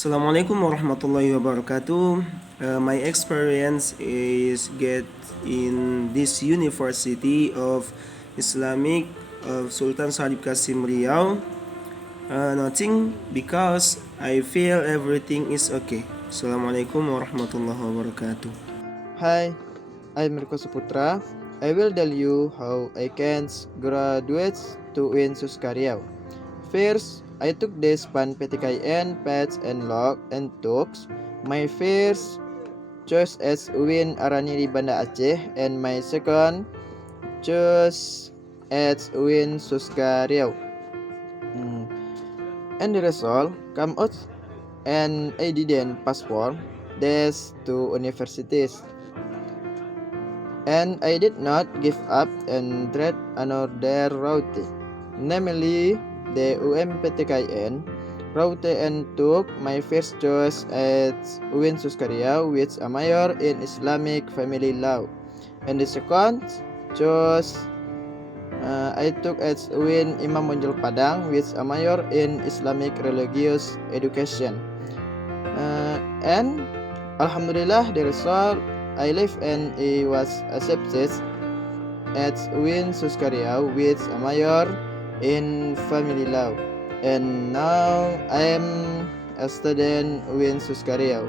Assalamualaikum warahmatullahi wabarakatuh. My experience is get in this University of Islamic of Sultan Syarif Kasim Riau. Nothing because I feel everything is okay. Assalamualaikum warahmatullahi wabarakatuh. Hi, I'm Mirko Saputra. I will tell you how I can graduate to win Suskariau. First, I took the SPAN PTKN, PETS, and log and talks. My first choice as Win Arani di Banda Aceh, and my second choice as Win Suskariau. And the result come out, and I didn't pass for this to universities. And I did not give up and tried another route, namely the UMPTKN route, and took my first choice at UIN Suskaria, which a major in Islamic family law. And the second choice I took at UIN Imam Bonjol Padang, which a major in Islamic religious education. And Alhamdulillah, the result I live and I was accepted at Win Suskaria with a major in family law. And now I am a student Win Suskaria.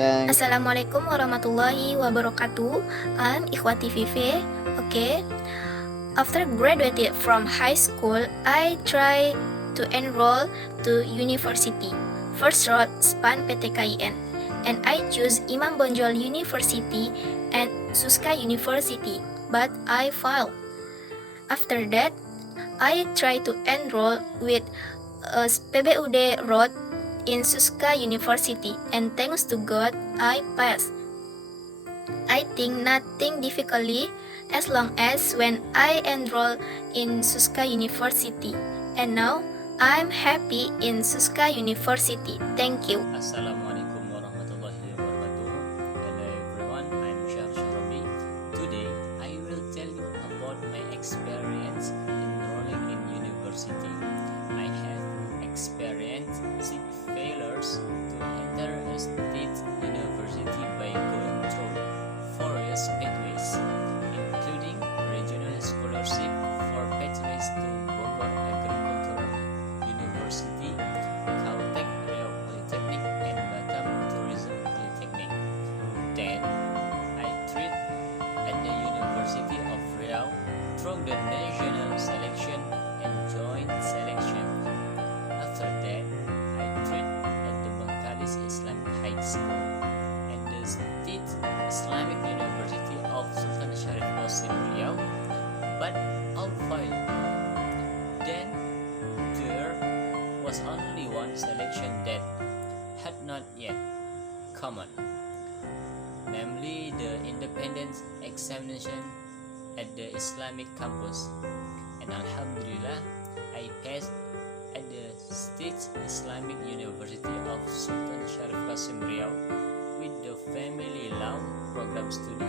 Thanks. Assalamualaikum warahmatullahi wabarakatuh. I'm Ikhwati Vive. Okay. After graduated from high school, I try to enroll to university. First route SPAN PTKIN. And I choose Imam Bonjol University and Suska University, but I failed. After that, I try to enroll with PBUD road in Suska University, and thanks to God, I passed. I think nothing difficultly as long as when I enroll in Suska University, and now I'm happy in Suska University. Thank you. Assalamualaikum warahmatullahi wabarakatuh. Hello everyone, I'm Syar Sharabi. Today I will tell you about my experience enrolling in university. I have experienced 6 failures to enter a state university by going through various pathways, including regional scholarship for pathways to Bogor Agricultural University, Caltech Riau Polytechnic, and Batam Tourism Polytechnic. Then, I tried at the University of Riau through the national selection and joint selection. After that, I tried at the Bangkalis Islamic High School and the State Islamic University of Sultan Syarif Qasim Riau, but all failed. Then, there was only one selection that had not yet come on, namely the independent examination at the Islamic campus. And Alhamdulillah, I passed at the State Islamic University of Sultan Syarif Qasim Riau with the family law program study.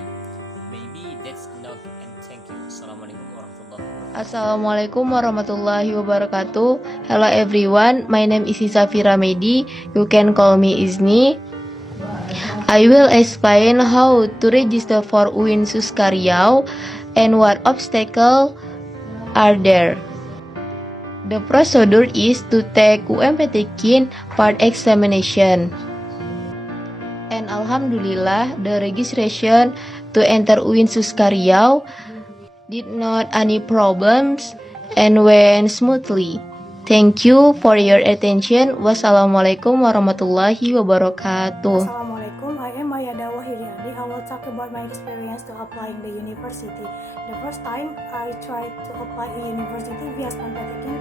Maybe that's enough, and thank you. Assalamualaikum warahmatullahi wabarakatuh. Assalamualaikum warahmatullahi wabarakatuh. Hello everyone, my name is Isafira Medi. You can call me Izni. I will explain how to register for UIN Suskariau and what obstacles are there. The procedure is to take UMPTKIN part examination. And Alhamdulillah, the registration to enter UIN Suskariau did not any problems and went smoothly. Thank you for your attention. Wassalamualaikum warahmatullahi wabarakatuh. Assalamualaikum, I am Mayada Wahiriadi. I will talk about my experience to applying the university. The first time I tried to apply a university via SPAN-PTKIN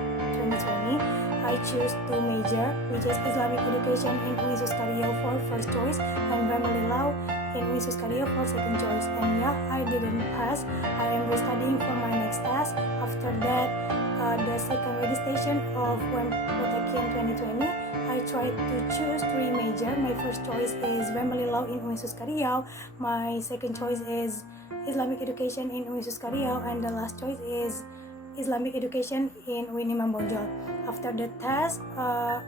2020, I chose 2 major, which is Islamic Education in UIN Suskaria for first choice and Family Law in UIN Suskaria for second choice. And yeah, I didn't pass. I am studying for my next test. After that, the second registration of PTKIN 2020, I tried to choose 3 major. My first choice is Family Law in UIN Suskaria. My second choice is Islamic Education in UIN Suskaria, and the last choice is Islamic education in UIN Imam Bonjol. After the test,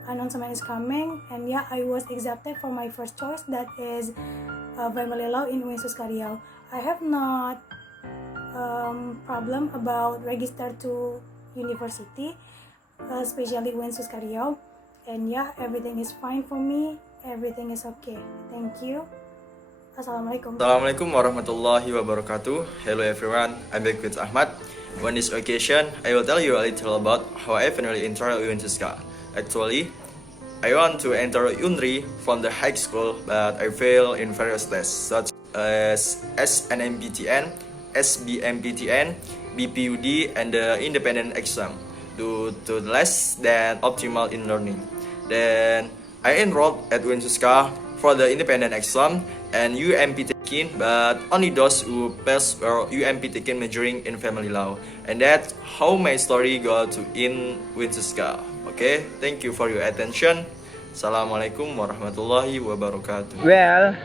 announcement is coming, and yeah, I was accepted for my first choice, that is family law in UIN Suskaryau. I have not problem about register to university, especially UIN Suskaryau, and yeah, everything is fine for me. Everything is okay. Thank you. Assalamualaikum. Assalamualaikum warahmatullahi wabarakatuh. Hello everyone, I'm back with Ahmad. On this occasion, I will tell you a little about how I finally entered UIN Suska. Actually, I want to enter UNRI from the high school, but I failed in various tests such as SNMPTN, SBMPTN, BPUD, and the independent exam due to less than optimal in learning. Then I enrolled at UIN Suska for the independent exam and UMP taken, but only those who passed were UMP taken majoring in family law. And that's how my story got to in UIN Suska. Okay, thank you for your attention. Assalamualaikum warahmatullahi wabarakatuh. Well,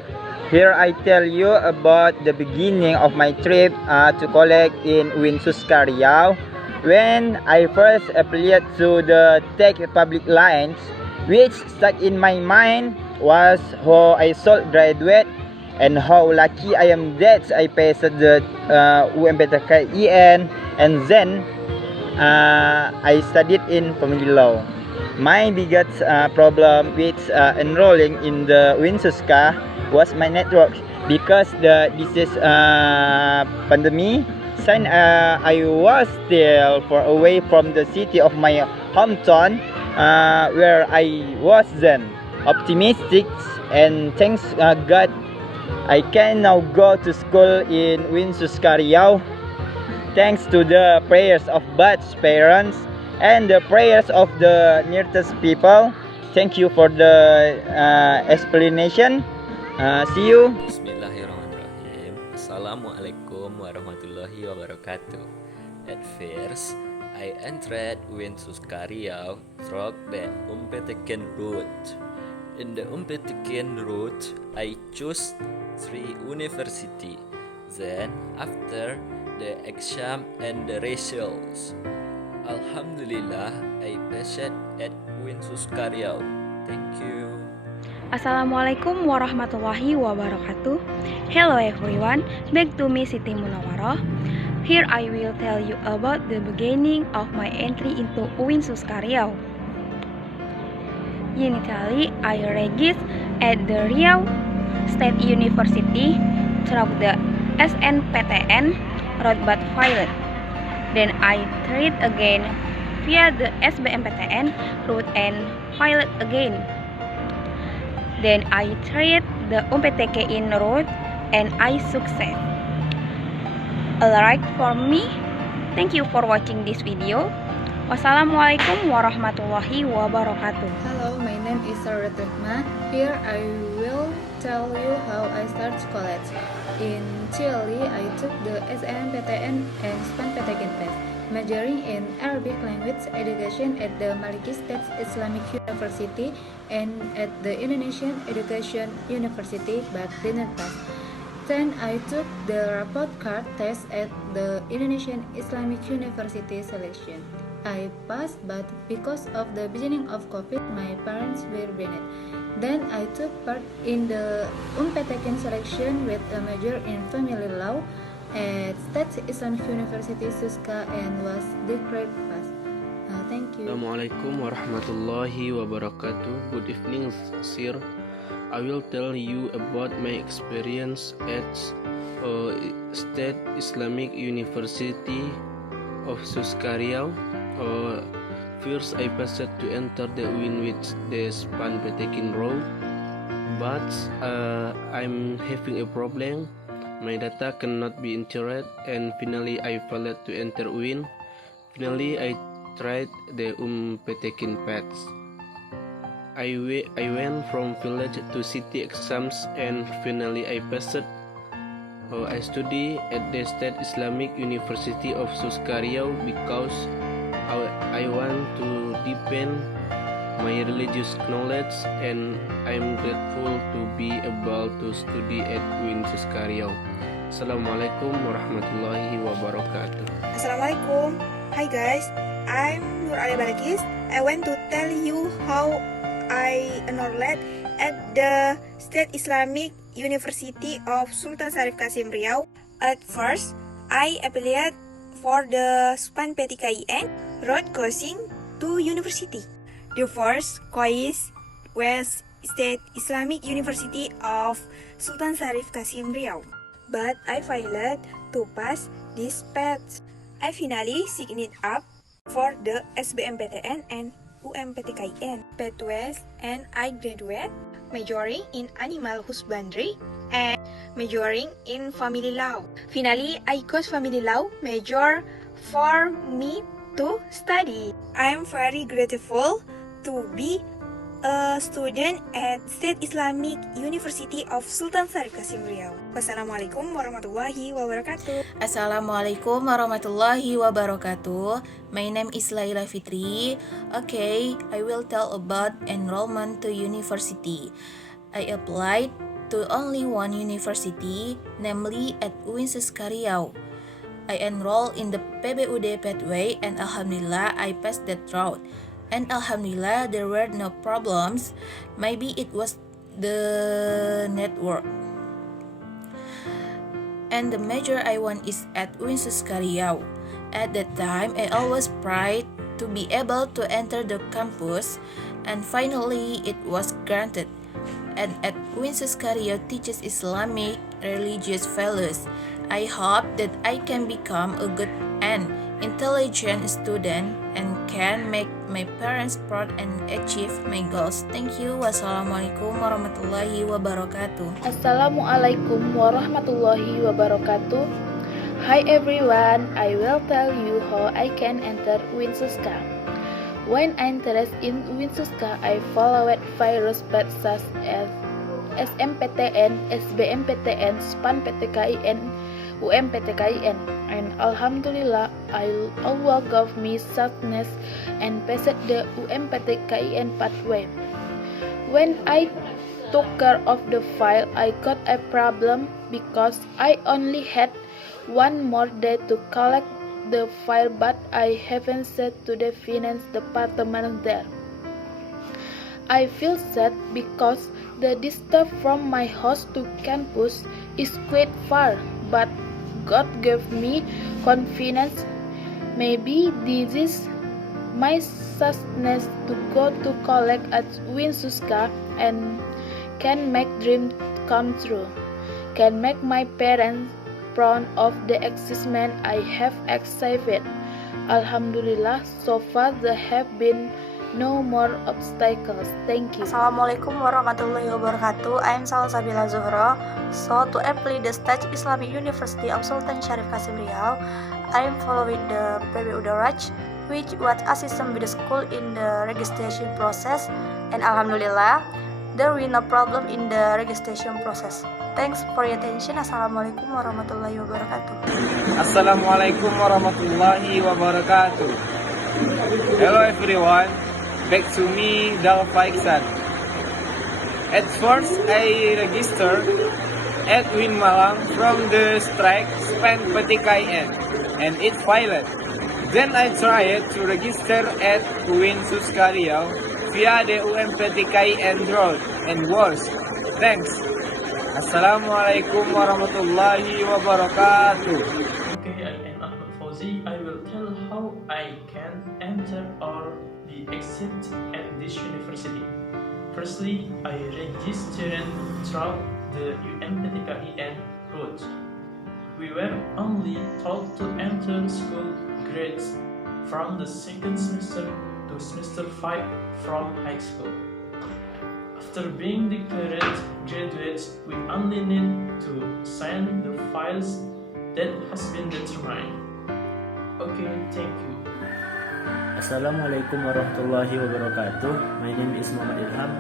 here I tell you about the beginning of my trip to college in UIN Suskaryau. When I first applied to the Tech Public Lines, which stuck in my mind was how I should graduate and how lucky I am that I passed the UMPTKIN, and then I studied in family law. My biggest problem with enrolling in the UIN Suska was my network, because this is pandemic. Since I was still far away from the city of my hometown, where I was then optimistic, and thanks God I can now go to school in UIN Suskaryau, thanks to the prayers of both parents and the prayers of the nearest people. Thank you for the explanation. See you. Bismillahirrahmanirrahim. Assalamualaikum warahmatullahi wabarakatuh. At first, I entered UIN Suskaryau through the Umpeteken route. In the Umpeteken route, I chose 3 universities. Then, after the exam and the results, Alhamdulillah, I passed at UIN Suskaryau. Thank you. Assalamualaikum warahmatullahi wabarakatuh. Hello everyone, back to me Siti Munawarah. Here I will tell you about the beginning of my entry into UIN Suskaryau. Initially, I registered at the Riau State University through the SNPTN route but failed. Then I tried again via the SBMPTN route and failed again. Then I tried the UMPTKIN route and I succeed. Alright for me. Thank you for watching this video. Wassalamualaikum warahmatullahi wabarakatuh. Hello, my name is Sarah Rahma. Here I will tell you how I start college. In Chile, I took the SNMPTN and SBMPTN test, majoring in Arabic language education at the Maliki State Islamic University and at the Indonesian Education University, but didn't pass. Then I took the report card test at the Indonesian Islamic University selection. I passed, but because of the beginning of COVID, my parents were banned. Then I took part in the UMPTKIN selection with a major in family law at State Islamic University Suska and was declared pass. Thank you. Assalamualaikum warahmatullahi wabarakatuh. Good evening, sir. I will tell you about my experience at State Islamic University of Suskaryau. First, I passed to enter the UIN with the SBMPTKIN route, but I'm having a problem. My data cannot be entered, and finally I failed to enter UIN. Finally, I tried the UMPTKIN paths. I went from village to city exams, and finally I passed. I study at the State Islamic University of Suskaryau because I want to deepen my religious knowledge, and I'm grateful to be able to study at UIN Suskaryau. Assalamualaikum warahmatullahi wabarakatuh. Assalamualaikum. Hi guys, I'm Nur Ali Balkis. I want to tell you how I enrolled at the State Islamic University of Sultan Syarif Kasim Riau. At first, I applied for the SPAN PTKIN road crossing to university. The first choice was State Islamic University of Sultan Syarif Kasim Riau, but I failed to pass this path. I finally signed up for the SBMPTN and UMPTKIN pathways, and I graduate majoring in animal husbandry and majoring in family law. Finally, I got family law major for me to study. I am very grateful to be a student at State Islamic University of Sultan Syarif Kasim Riau. Wassalamualaikum warahmatullahi wabarakatuh. Assalamualaikum warahmatullahi wabarakatuh. My name is Laila Fitri. Okay, I will tell about enrollment to university. I applied to only one university, namely at UIN Suska Riau. I enrolled in the PBUD pathway and Alhamdulillah I passed that route. And Alhamdulillah there were no problems. Maybe it was the network. And the major I want is at UIN Suska Riau. At that time, I always prayed to be able to enter the campus, and finally it was granted. And at UIN Suska Riau teaches Islamic religious values. I hope that I can become a good and intelligent student and can make my parents proud and achieve my goals. Thank you. Wassalamualaikum warahmatullahi wabarakatuh. Assalamualaikum warahmatullahi wabarakatuh. Hi everyone, I will tell you how I can enter UIN Suska. When I entered in UIN Suska, I followed various paths such as SMPTN, SBMPTN, SPAN PTKIN, UMPTKIN, and Alhamdulillah, Allah gave me success and passed the UMPTKIN pathway. When I took care of the file, I got a problem because I only had one more day to collect the file, but I haven't said to the finance department there. I feel sad because the distance from my house to campus is quite far, but God gave me confidence. Maybe this is my success to go to collect at UIN Suska and can make dreams come true, can make my parents proud of the achievement I have achieved. Alhamdulillah, so far there have been no more obstacles. Thank you. Assalamualaikum warahmatullahi wabarakatuh. I am Salsabila Zuhro. So to apply the State Islamic University of Sultan Syarif Kasim Riau, I am following the PBUD Raj, which was assistant with the school in the registration process, and Alhamdulillah, there will no problem in the registration process. Thanks for your attention. Assalamualaikum warahmatullahi wabarakatuh. Assalamualaikum warahmatullahi wabarakatuh. Hello everyone, back to me Dalfa Iksan. At first I registered at UIN Malang from the strike SPAN PTKIN and it failed. Then I tried to register at UIN Suska Riau via the UMPTKIN road and worse. Thanks. Assalamualaikum warahmatullahi wabarakatuh. Okay, I am Ahmad Fauzi. I will tell how I can enter or be accepted at this university. Firstly, I registered through the UMPTKIN route. We were only told to enter school grades from the second semester to semester 5 from high school. After being declared graduates, we only need to sign the files that has been determined. Okay, thank you. Assalamualaikum warahmatullahi wabarakatuh. My name is Muhammad Ilham.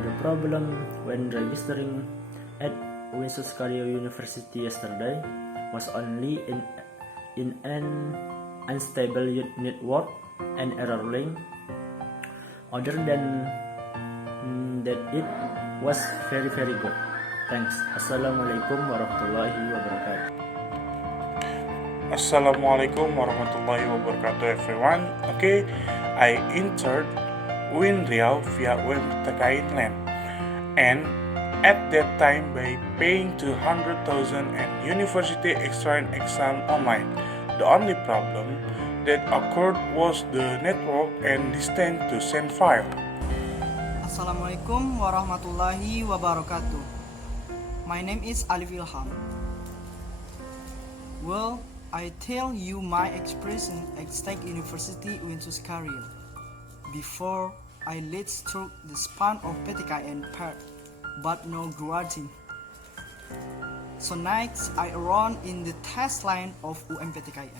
The problem when registering at UIN Suska Riau University yesterday was only in an unstable network and error link. Other than that, it was very good. Thanks. Assalamualaikum warahmatullahi wabarakatuh. Assalamualaikum warahmatullahi wabarakatuh everyone. Okay, I entered UIN Riau via UMPTK Inland, and at that time by paying 200,000 and university extra exam online. The only problem that occurred was the network and distance to send file. Assalamualaikum warahmatullahi wabarakatuh. My name is Alif Ilham. Well, I tell you my experience at State University UIN Suskario. Before I led through the span of PTKN part, but no grading. So next I run in the test line of UMPTKN.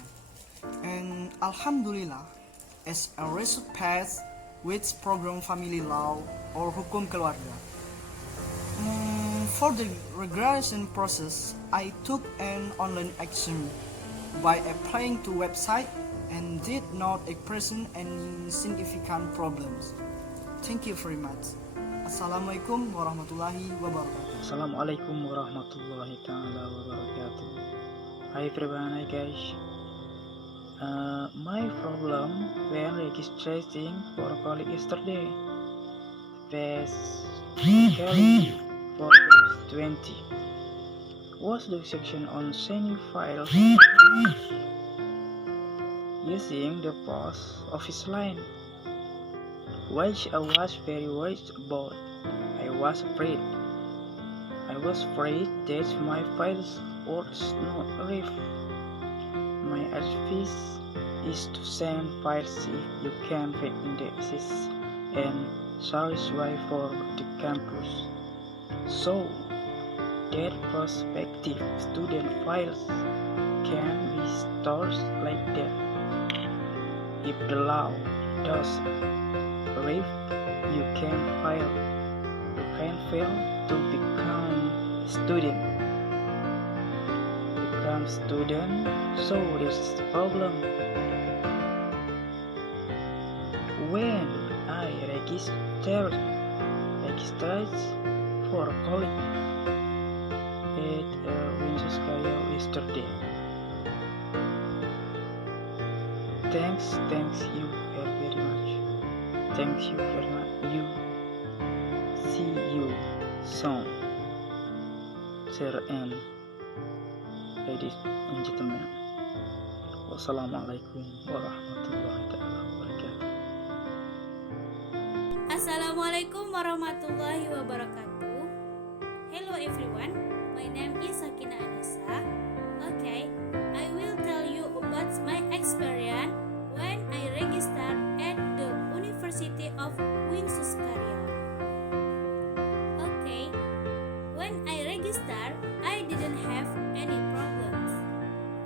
And Alhamdulillah, as a result pass with program family law or hukum keluarga. For the regression process, I took an online exam by applying to website and did not present any significant problems. Thank you very much. Assalamualaikum warahmatullahi wabarakatuh. Assalamualaikum warahmatullahi ta'ala wabarakatuh. Hi everyone, hi guys. My problem when registering for college yesterday was calling for 20 was the section on sending files using the post office line, which I was very worried about. I was afraid that my files would not arrive. My advice is to send files if you can find indexes and satisfy for the campus, so that prospective student files can be stored like that. If the law does arrive, you can fail to become student. So this is the problem. When I registered for college at UIN Suskario yesterday. Thanks you very much. Thank you very much. See you soon. Sir and ladies and gentlemen. Wassalamualaikum warahmatullahi wabarakatuh. Assalamualaikum warahmatullahi wabarakatuh. Hello everyone, my name is Sakina Anissa. Okay, I will tell you about my experience when I registered at the University of UIN Suskario. Okay, when I registered, I didn't have any problems.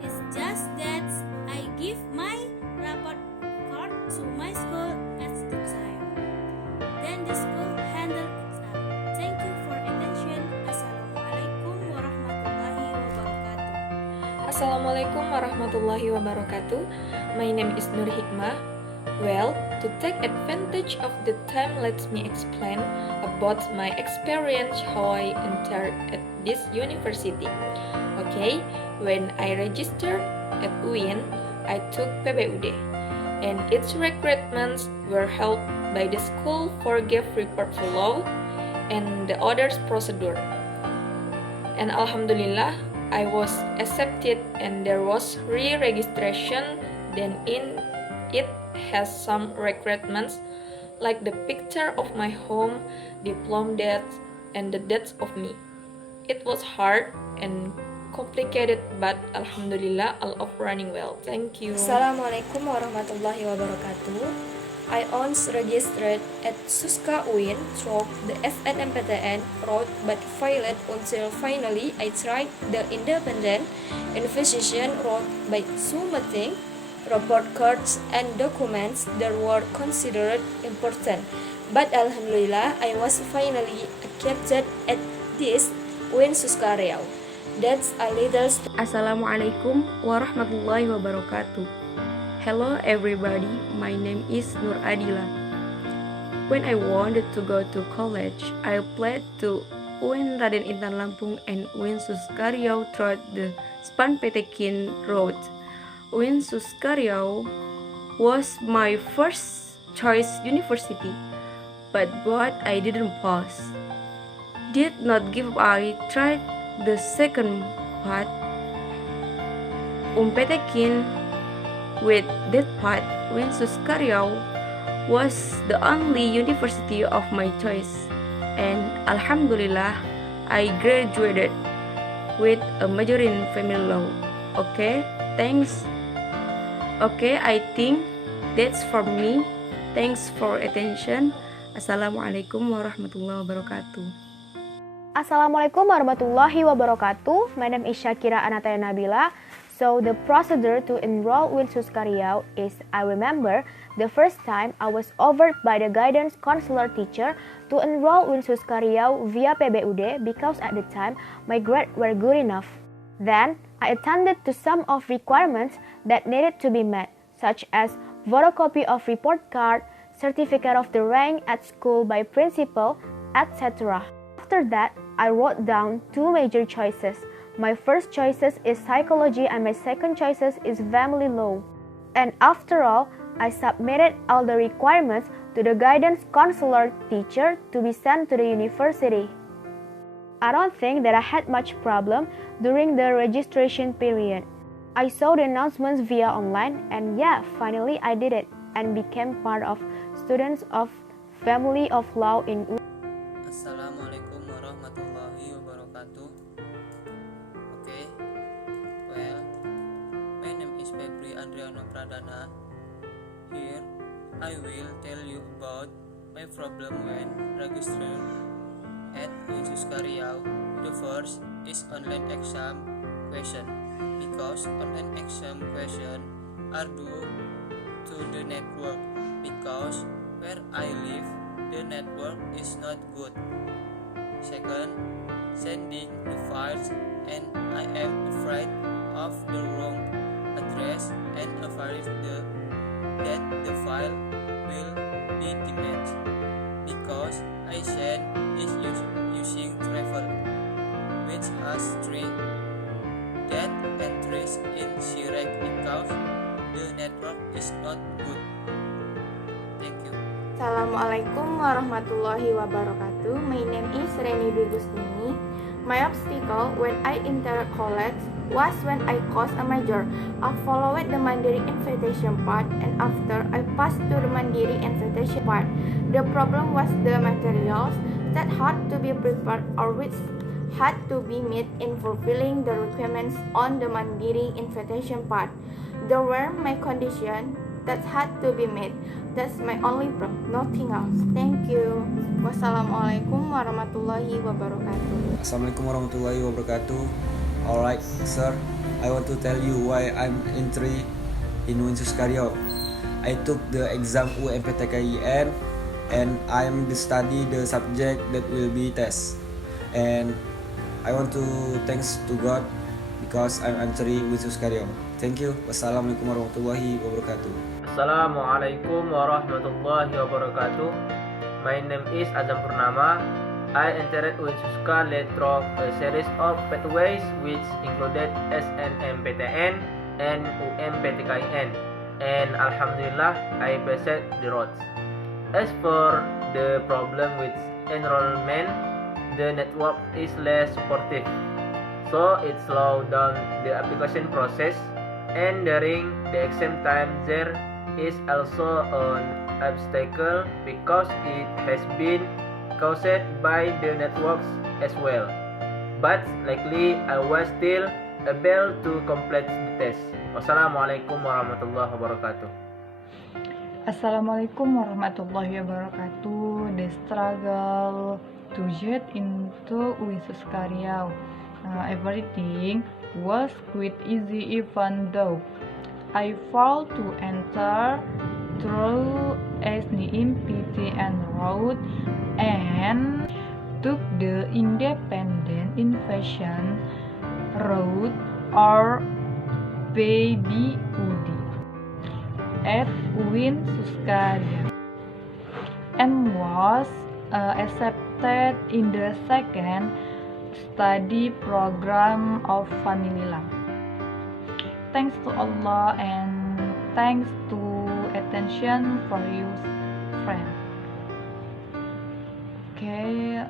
It's just that I give my report card to my school at the time. Then the school handled it up. Thank you for attention. Assalamualaikum warahmatullahi wabarakatuh. Assalamualaikum warahmatullahi wabarakatuh. My name is Nur Hikmah. Well, to take advantage of the time, let me explain about my experience how I entered at this university. Okay, when I registered at UIN, I took PBUD, and its requirements were held by the school for gave report flow and the others procedure. And Alhamdulillah, I was accepted and there was re-registration. Then in it has some requirements like the picture of my home, diploma date, and the dates of me. It was hard and complicated, but Alhamdulillah, all of running well. Thank you. Assalamualaikum warahmatullahi wabarakatuh. I once registered at Suska UIN through the SNMPTN route but failed until finally I tried the independent investigation route by submitting report cards and documents that were considered important. But Alhamdulillah, I was finally accepted at this UIN Suskario. That's a little. Assalamualaikum warahmatullahi wabarakatuh. Hello everybody, my name is Nur Adila. When I wanted to go to college, I applied to UIN Raden Intan Lampung and UIN Suskario through the Span Petekin road. Winsuska Riau was my first choice university, but I didn't pass. Did not give up. I tried the second part, Umpetekin. With that part, Winsuska Riau was the only university of my choice, and Alhamdulillah, I graduated with a major in family law. Okay, thanks. Okay, I think that's for me. Thanks for attention. Assalamualaikum warahmatullahi wabarakatuh. Assalamualaikum warahmatullahi wabarakatuh. My name is Shakira Anataya Nabila. So the procedure to enroll Winsuska Riau is, I remember the first time I was offered by the guidance counselor teacher to enroll Winsuska Riau via PBUD because at the time my grades were good enough. Then I attended to some of requirements that needed to be met, such as photocopy of report card, certificate of the rank at school by principal, etc. After that, I wrote down two major choices. My first choices is psychology and my second choices is family law. And after all, I submitted all the requirements to the guidance counselor teacher to be sent to the university. I don't think that I had much problem during the registration period. I saw the announcements via online and finally I did it and became part of students of family of law in Assalamualaikum warahmatullahi wabarakatuh. Okay, well, my name is Febri Andriano Pradana. Here, I will tell you about my problem when registering at Winsuska Riau. The first is online exam question, because online exam question are due to the network, because where I live, the network is not good. Second, sending the files, and I am afraid of the wrong address and afraid that the file will be damaged, because I send is using travel, which has 3 dead entries in Sirek because the network is not good. Thank you. Assalamualaikum warahmatullahi wabarakatuh. My name is Reni Dwi Gustini. My obstacle when I entered college was when I chose a major. I followed the Mandiri invitation part, and after I passed to the Mandiri invitation part, the problem was the materials that had to be prepared or which had to be met in fulfilling the requirements on the Mandiri invitation part. There were my conditions that had to be met. That's my only problem, nothing else. Thank you. Wassalamualaikum warahmatullahi wabarakatuh. Assalamualaikum warahmatullahi wabarakatuh. Alright, sir, I want to tell you why I'm entry in Winsuska Riau. I took the exam UMPTKIN and I'm study the subject that will be test. And I want to thanks to God because I'm entry Winsuska Riau. Thank you. Wassalamualaikum warahmatullahi wabarakatuh. Assalamualaikum warahmatullahi wabarakatuh. My name is Azam Purnama. I entered Winsuska through a series of pathways which included SNMPTN and UMPTKIN, and Alhamdulillah I passed the roads. As for the problem with enrollment, the network is less supportive, so it slowed down the application process, and during the exam time there is also an obstacle because it has been caused by the networks as well. But luckily I was still able to complete the test. Wassalamualaikum warahmatullahi wabarakatuh. Assalamualaikum warahmatullahi wabarakatuh. The struggle to get into Winsuska Riau. Everything was quite easy even though I failed to enter through SNMPTN route and took the independent invitation route or PBUD at Winsuska Riau and was accepted in the second study program of family law. thanks to Allah and thanks to attention for you, friend. Okay.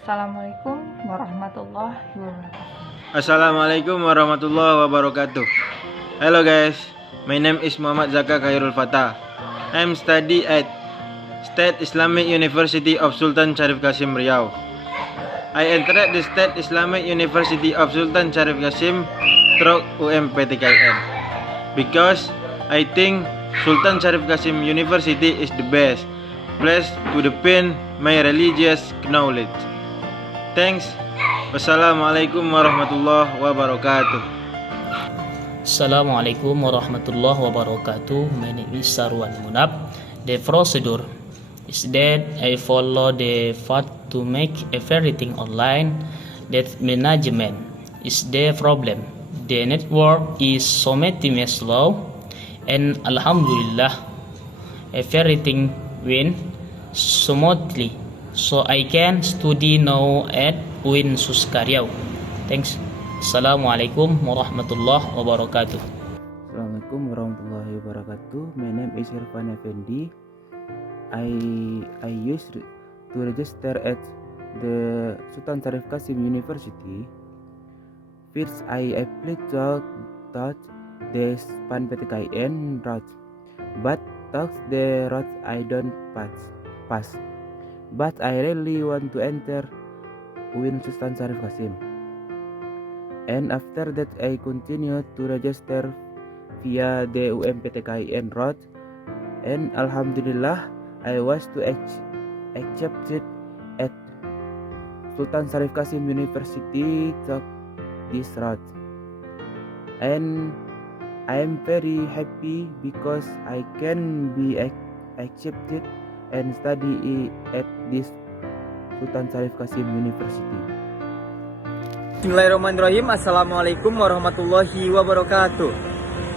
Assalamualaikum warahmatullahi wabarakatuh. Assalamualaikum warahmatullahi wabarakatuh. Hello guys, my name is Muhammad Zaka Khairul Fatah. I am study at State Islamic University of Sultan Syarif Qasim Riau. I entered the State Islamic University of Sultan Syarif Qasim through UMPTKIN because I think Sultan Syarif Qasim University is the best place to deepen my religious knowledge. Thanks. Wassalamualaikum warahmatullahi wabarakatuh. Assalamualaikum warahmatullahi wabarakatuh. My name is Sarwan Munab. The procedure is that I follow the path to make everything online. That management is the problem. The network is so slow, and alhamdulillah everything went smoothly, so I can study now at UIN Suskariau. Thanks. Assalamualaikum warahmatullahi wabarakatuh. Assalamualaikum warahmatullahi wabarakatuh. My name is Irfan Effendi. I used to register at the Sultan Syarif Qasim University. First, I applied to the SPAN PTKIN route, but thought the route I don't pass. But I really want to enter UIN Sultan Syarif Qasim. And after that, I continued to register via the UMPTKIN route, and alhamdulillah, I was to accepted at Sultan Syarif Qasim University to this route, and I am very happy because I can be accepted and study at this Sultan Syarif Qasim University. Bismillahirrahmanirrahim. Assalamualaikum warahmatullahi wabarakatuh.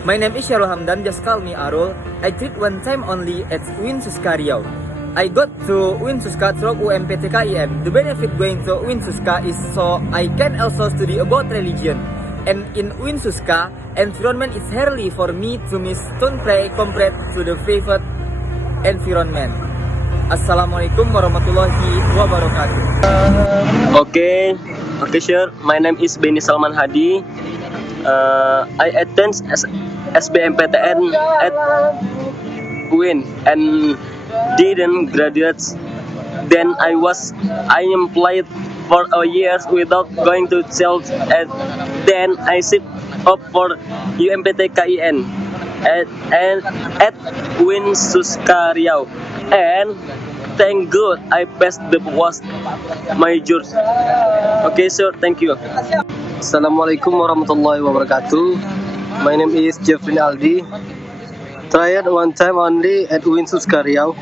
My name is Syarul Hamdan, just call me Arul. I treat one time only at UIN Suska Riau. I got to UIN Suska through UMPTKIN. The benefit going to UIN Suska is so I can also study about religion. And in UIN Suska, environment is rarely for me to miss don't play compared to the favorite environment. Assalamualaikum warahmatullahi wabarakatuh. Okay, sure. My name is Beni Salman Hadi. I attend SBMPTN at UIN and didn't graduate. Then I employed for a year without going to sales, and then I sit up for UMPTKIN at UIN Suska Riau, and thank God I passed the was major. Okay, sir, thank you. Assalamualaikum warahmatullahi wabarakatuh. My name is Jeffrey Aldi. Tried one time only at UIN Suska Riau.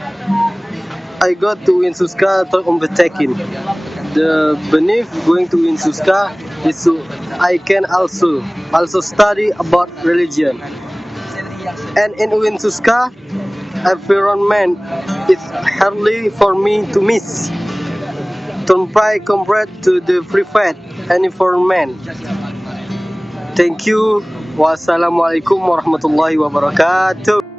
I got to UIN Suska through UMPTKIN. The benefit going to UIN Suska is so I can also study about religion. And in UIN Suska, environment is hardly for me to miss. Don't try compared to the private environment. Thank you. Wassalamualaikum warahmatullahi wabarakatuh.